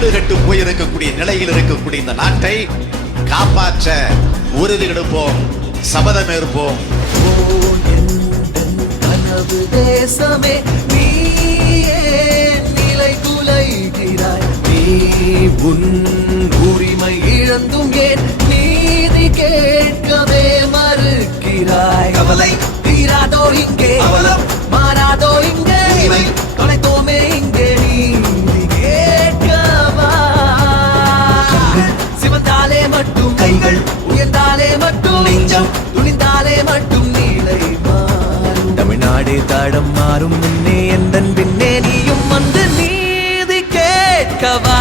கேடு கட்டு போயிருக்கக்கூடிய நிலையில் இருக்கக்கூடிய இந்த நாட்டை காப்பாற்ற உறுதி எடுப்போம், சபதம் ஏற்போம். கனவு தேசமே நீயே நிலை குலைகிறாய், நீ உன் உரிமை இழந்தும் ஏன் நீதி கேட்கவே மறுக்கிறாய். கவலை தீராதோ இங்கே, அவலம் மாறாதோ இங்கே, தொலைத்தோமே இங்கே நீதி கேட்கவா. சிவந்தாலே மட்டும் கைகள், உயர்ந்தாலே மட்டும் நெஞ்சம், துணிந்தாலே மட்டும் நீலை மாறும். தமிழ்நாடு தாடம் மாறும் முன்னே எந்தன் பின்னே நீயும் வந்து நீதி கேட்கவா.